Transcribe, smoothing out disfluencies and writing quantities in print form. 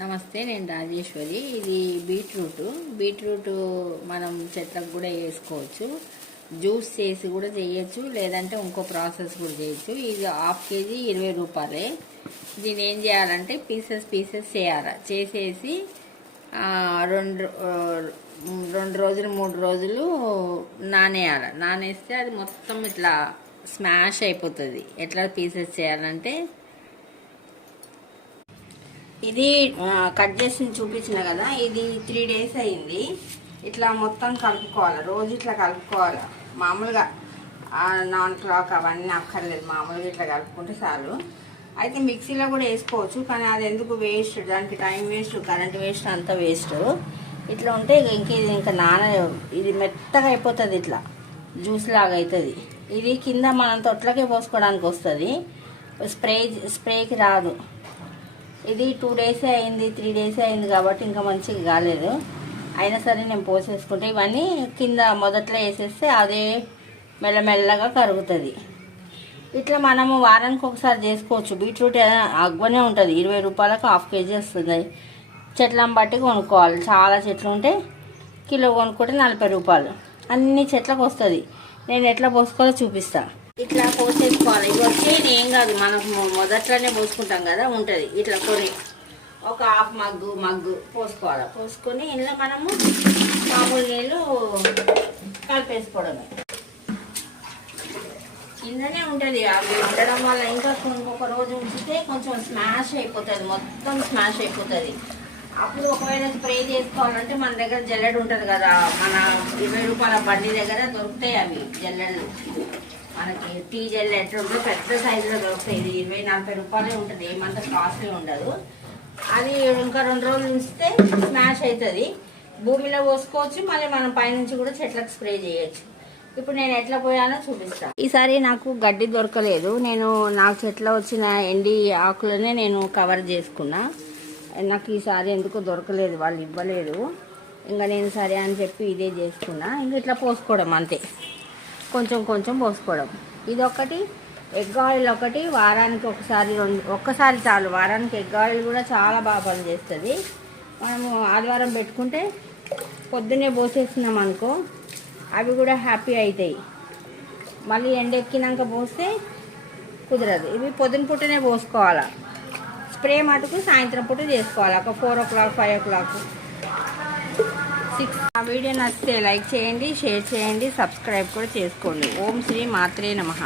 నమస్తే, నేను రాజేశ్వరి. ఇది బీట్రూట్ మనం చెట్లకు కూడా వేసుకోవచ్చు, జ్యూస్ చేసి కూడా చేయొచ్చు, లేదంటే ఇంకో ప్రాసెస్ కూడా చేయొచ్చు. ఇది హాఫ్ కేజీ 20 రూపాయలే. దీన్ని ఏం చేయాలంటే పీసెస్ చేసేసి రెండు రోజులు 3 రోజులు నానేయాలి. నానేస్తే అది మొత్తం ఇట్లా స్మాష్ అయిపోతుంది. ఎట్లా పీసెస్ చేయాలంటే ఇది కట్ చేసి చూపించిన కదా, ఇది 3 డేస్ అయింది. ఇట్లా మొత్తం కలుపుకోవాలి, రోజు ఇట్లా కలుపుకోవాలి. మామూలుగా 9 o'clock అవన్నీ అక్కర్లేదు, మామూలుగా ఇట్లా కలుపుకుంటే చాలు. అయితే మిక్సీలో కూడా వేసుకోవచ్చు, కానీ అది ఎందుకు వేస్ట్, దానికి టైం వేస్ట్, కరెంట్ వేస్ట్, అంతా వేస్ట్. ఇట్లా ఉంటే ఇంకా ఇది మెత్తగా అయిపోతుంది, ఇట్లా జ్యూస్ లాగా అవుతుంది. ఇది కింద మనం తొట్లకే పోసుకోవడానికి వస్తుంది, స్ప్రేకి రాదు. ఇది 2 డేస్ అయింది, 3 డేస్ అయింది కాబట్టి ఇంకా మంచిగా కాలేదు. అయినా సరే నేను పోసేసుకుంటే ఇవన్నీ కింద మొదట్లో వేసేస్తే అదే మెల్లమెల్లగా కరుగుతుంది. ఇట్లా మనము వారానికి ఒకసారి చేసుకోవచ్చు. బీట్రూట్ అగ్వనే ఉంటుంది, 20 రూపాయలకు హాఫ్ కేజీ వస్తుంది. చెట్లను బట్టి కొనుక్కోవాలి. చాలా చెట్లు ఉంటే కిలో కొనుక్కుంటే 40 రూపాయలు. అన్ని చెట్లకు వస్తుంది. నేను ఎట్లా పోసుకోవాలో చూపిస్తాను. ఇట్లా పోసేసుకోవాలి. ఇది వచ్చేది ఏం కాదు, మనకు మొదట్లోనే పోసుకుంటాం కదా, ఉంటుంది ఇట్లా కొన్ని ఒక హాఫ్ మగ్గు పోసుకోవాలి. పోసుకొని ఇందులో మనము మామూలు నీళ్ళు కలిపేసుకోవడమే. కిందనే ఉంటుంది. అవి ఉండడం వల్ల ఇంకా ఇంకొక రోజు ఉంచితే కొంచెం స్మాష్ అయిపోతుంది, మొత్తం స్మాష్ అయిపోతుంది. అప్పుడు ఒకవేళ స్ప్రే చేసుకోవాలంటే మన దగ్గర జల్లెడ ఉంటుంది కదా, మన 20 రూపాయల బండి దగ్గర దొరుకుతాయి అవి జల్లెడలు. మనకి టీ జెల్ ఎట్లా ఉంటుందో పెద్ద సైజులో దొరుకుతాయి. ఇది 20-40 రూపాయలే ఉంటుంది, ఏమంత కాస్ట్లీ ఉండదు. అది ఇంకా 2 రోజులు ఉంచితే స్మాష్ అవుతుంది. భూమిలో పోసుకోవచ్చు, మళ్ళీ మనం పైనుంచి కూడా చెట్లకు స్ప్రే చేయొచ్చు. ఇప్పుడు నేను ఎట్లా పోయానో చూపిస్తాను. ఈసారి నాకు గడ్డి దొరకలేదు. నాకు చెట్లో వచ్చిన ఎండి ఆకులనే నేను కవర్ చేసుకున్నా. నాకు ఈసారి ఎందుకు దొరకలేదు, వాళ్ళు ఇవ్వలేదు. ఇంకా నేను సరే అని చెప్పి ఇదే చేసుకున్నా. ఇంకా ఇట్లా పోసుకోవడం అంతే, కొంచెం కొంచెం పోసుకోవడం. ఇది ఒకటి, ఎగ్ ఆయిల్ ఒకటి, వారానికి ఒక్కసారి చాలు. వారానికి ఎగ్ ఆయిల్ కూడా చాలా బాగా పనిచేస్తుంది. మనము ఆదివారం పెట్టుకుంటే పొద్దున్నే పోసేస్తున్నాం అనుకో, అవి కూడా హ్యాపీ అవుతాయి. మళ్ళీ ఎండెక్కినాక పోస్తే కుదరదు. ఇవి పొద్దున పూటనే పోసుకోవాలి. స్ప్రే మటుకు సాయంత్రం పూట చేసుకోవాలి, ఒక 4 o'clock 5 o'clock 6. ఆ వీడియో నచ్చితే లైక్ చేయండి, షేర్ చేయండి, సబ్స్క్రైబ్ కూడా చేసుకోండి. ఓం శ్రీ మాత్రే నమః.